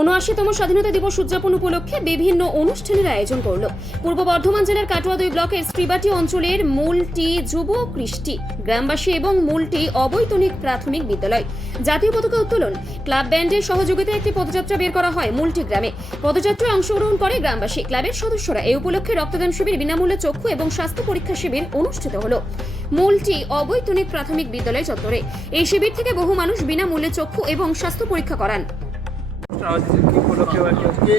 উনআশিতম স্বাধীনতা দিবস উদযাপন উপলক্ষে বিভিন্ন অনুষ্ঠানের আয়োজন করল। পূর্ব বর্ধমান জেলার কাটোয়া দুই ব্লকের শ্রীবাটি অঞ্চলের মূলটি যুব কৃষ্টি গ্রামবাসী এবং মূলটি অবৈতনিক প্রাথমিক বিদ্যালয়। জাতীয় পতাকা উত্তোলন। ক্লাব ব্যান্ডের সহযোগিতায় একটি পদযাত্রা বের করা হয় মূলটি গ্রামে। পদযাত্রায় অংশগ্রহণ করে গ্রামবাসী। ক্লাবের সদস্যরা এই উপলক্ষে রক্তদান শিবির, বিনামূল্যে চক্ষু এবং স্বাস্থ্য পরীক্ষা শিবির অনুষ্ঠিত হলো। মূলটি অবৈতনিক প্রাথমিক বিদ্যালয় চত্বরে। এই শিবির থেকে বহু মানুষ বিনামূল্যে চক্ষু এবং স্বাস্থ্য পরীক্ষা করান। আজকে?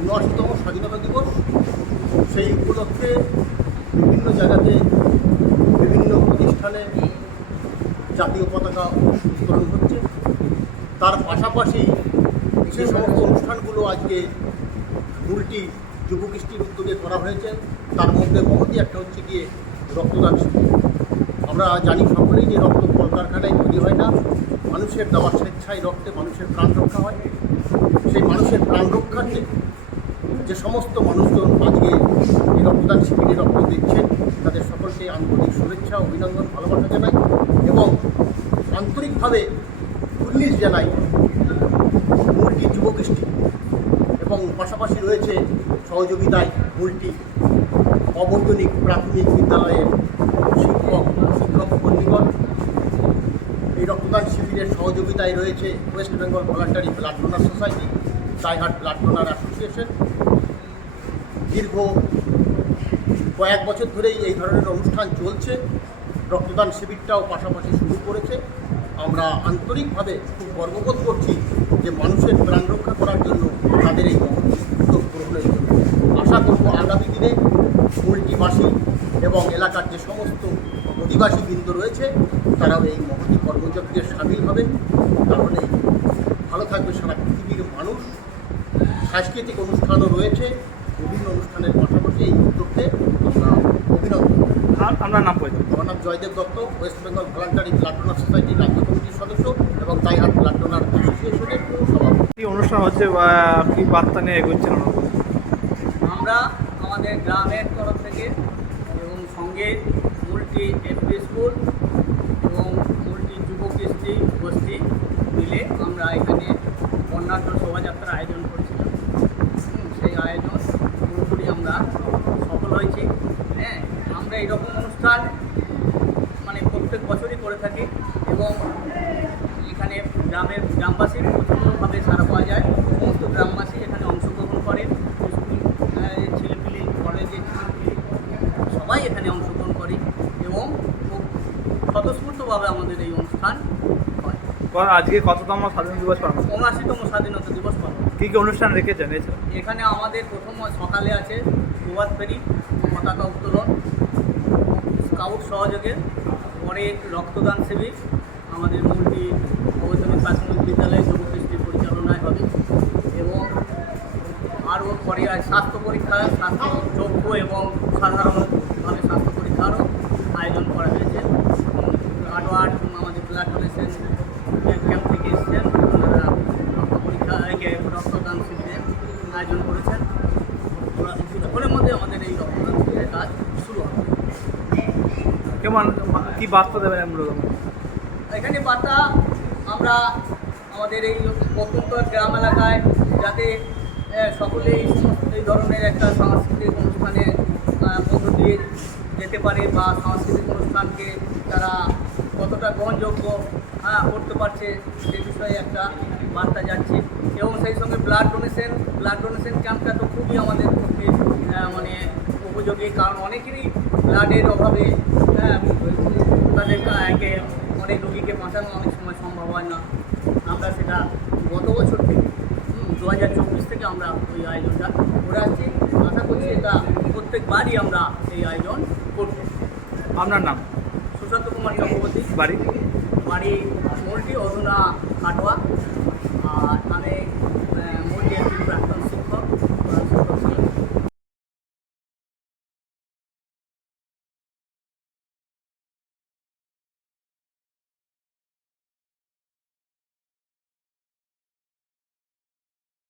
উনআশিতম স্বাধীনতা দিবস। সেই উপলক্ষে বিভিন্ন জায়গাতে, বিভিন্ন প্রতিষ্ঠানে জাতীয় পতাকা উত্তোলন হচ্ছে। তার পাশাপাশি যে সমস্ত অনুষ্ঠানগুলো আজকে মূলটি যুবকৃষ্টির উদ্যোগে করা হয়েছে। তার মধ্যে মহতি, একটা হচ্ছে গিয়ে রক্তদান শিবির। আমরা জানি সকলেই যে রক্ত কলকারখানায় তৈরি হয় না। মানুষের দেওয়া স্বেচ্ছায় রক্তে মানুষের প্রাণ রক্ষা হয়। সেই মানুষের প্রাণ রক্ষার্থে যে সমস্ত মানুষজন আজকে এই রক্তদান শিবিরে রক্ত দিচ্ছেন, তাদের সকলকে আন্তরিক শুভেচ্ছা, অভিনন্দন, ভালোবাসা জানাই এবং আন্তরিকভাবে উল্লিশ জানাই মূলটি যুবকৃষ্টি এবং পাশাপাশি রয়েছে সহযোগিতায় মূলটি অবৈতনিক প্রাথমিক বিদ্যালয়ের শিক্ষক শিক্ষক কর্মীগণ এই রক্তদান শিবিরের সহযোগিতায় রয়েছে West Bengal voluntary blood donor society Daihat blood donor association দীর্ঘ কয়েক বছর ধরেই এই ধরনের অনুষ্ঠান চলছে। রক্তদান শিবিরটাও পাশাপাশি শুরু করেছে। আমরা আন্তরিকভাবে খুব গর্ববোধ করছি যে মানুষের প্রাণ রক্ষা করার জন্য তাদের এই মহৎ উদ্যোগ গ্রহণের জন্য আশা করব আগামী দিনে মুলটিবাসী এবং এলাকার যে সমস্ত অধিবাসী বৃন্দ রয়েছে তারাও এই মহতি কর্মযজ্ঞে সামিল হবে তাহলে ভালো থাকবে সারা পৃথিবীর মানুষ। সাংস্কৃতিক অনুষ্ঠানও রয়েছে বিভিন্ন অনুষ্ঠানের পাশাপাশি এই উদ্যোগকে আমরা অভিনন্দন। আর আপনার নাম পরিচয় আমার নাম Joydev Dutta West Bengal voluntary blood donor সোসাইটির রাজ্য কমিটির সদস্য এবং দাইহাট ব্লাড ডোনার অ্যাসোসিয়েশনের সভাপতি। অনুষ্ঠান হচ্ছে বা কি বার্তা নিয়ে এগোচ্ছেন? আমরা আমাদের গ্রামের তরফ থেকে এবং সঙ্গে মুলটি এমপি স্কুল এবং মুলটি যুব কৃষ্টি গোষ্ঠী মিলে আমরা এখানে বর্ণাঢ্য শোভাযাত্রার আয়োজন করেছিলাম হুম, সেই আয়োজন পুরোপুরি আমরা সফল হয়েছি। হ্যাঁ আমরা এরকম অনুষ্ঠান মানে প্রত্যেক বছরই করে থাকি এবং এখানে গ্রামের গ্রামবাসীর প্রচণ্ডভাবে সারা পাওয়া যায়। সমস্ত গ্রামবাসী এখানে অংশগ্রহণ করেন। ছেলেপিলি কলেজের সবাই এখানে অংশগ্রহণ করে এবং খুব স্বতঃস্ফূর্তভাবে আমাদের এই অনুষ্ঠান হয় কর- আজকে কততম স্বাধীনতা দিবস পালন? উনআশিতম স্বাধীনতা দিবস পালন কি কি অনুষ্ঠান রেখেছেন এছাড়া এখানে আমাদের প্রথম সকালে আছে প্রভাত ফেরি পতাকা উত্তোলন স্কাউট সহযোগে পরে রক্তদান শিবির আমাদের মূলটি অবৈতনিক প্রাথমিক বিদ্যালয়ে যুবকৃষ্টি পরিচালনায় হবে এবং আরও পরে স্বাস্থ্য পরীক্ষা স্বাস্থ্য যোগ্য এবং সাধারণভাবে স্বাস্থ্য পরীক্ষারও আয়োজন করা হয়েছে। আটোয়ার আমাদের ব্লাড ডোনেশন ক্যাম্প থেকে এসেছেন ওনারা রক্ত পরীক্ষা একে রক্তদান শিবিরের আয়োজন করেছেন ওরা কিছুক্ষণের মধ্যে আমাদের এই রক্তদান শিবিরের কাজ শুরু হবে কেমন কি বার্তা দেবেন মূলত এখানে বার্তা আমরা আমাদের এই প্রত্যন্ত গ্রাম এলাকায় যাতে সকলেই এই ধরনের একটা সাংস্কৃতিক অনুষ্ঠানে মধ্য দিয়ে যেতে পারে বা সাংস্কৃতিক অনুষ্ঠানকে তারা কতটা গ্রহণযোগ্য হ্যাঁ করতে পারছে সে বিষয়ে একটা বার্তা যাচ্ছে। এবং সেই সঙ্গে ব্লাড ডোনেশন ব্লাড ডোনেশন ক্যাম্পটা তো খুবই আমাদের পক্ষে মানে উপযোগী, কারণ অনেকেরই ব্লাডের অভাবে তাদেরকে অনেক রোগীকে বাঁচানো অনেক সময় সম্ভব হয় না। আমরা সেটা গত বছর থেকে দু হাজার চব্বিশ থেকে আমরা ওই আয়োজনটা করে আসছি। আশা করছি এটা প্রত্যেকবারই আমরা এই আয়োজন করব। আপনার নাম? সুশান্ত কুমার চক্রবর্তী। বাড়ি? বাড়ি মোলটি অধুনা কাটোয়া।